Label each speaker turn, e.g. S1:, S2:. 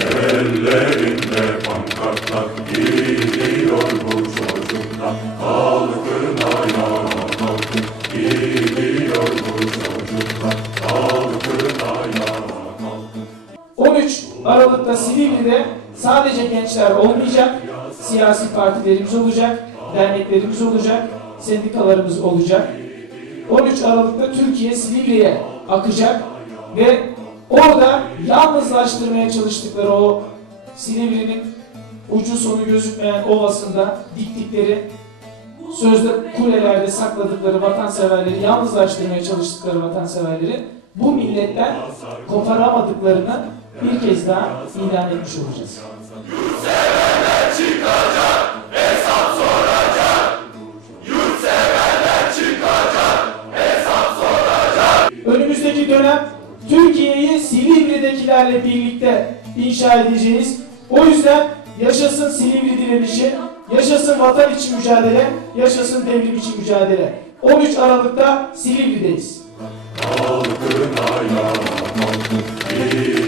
S1: Ellerinde pankartlar gidiyor bu çocuklar Halkına yana halkın gidiyor bu çocuklar Halkına yana halkın
S2: 13 Aralık'ta Silivri'de sadece gençler olmayacak, siyasi partilerimiz olacak, derneklerimiz olacak, sendikalarımız olacak. 13 Aralık'ta Türkiye Silivri'ye akacak ve orada yalnızlaştırmaya çalıştıkları o Silivri'nin ucu sonu gözükmeyen ovasında diktikleri sözde kulelerde sakladıkları vatanseverleri yalnızlaştırmaya çalıştıkları vatanseverleri bu milletten koparamadıklarını bir kez daha ilan etmiş olacağız. Önümüzdeki dönem Türkiye'yi Silivri'dekilerle birlikte inşa edeceğiz. O yüzden yaşasın Silivri direnişi, yaşasın vatan için mücadele, yaşasın devrim için mücadele. 13 Aralık'ta Silivri'deyiz.
S1: Halkın gidiyor bu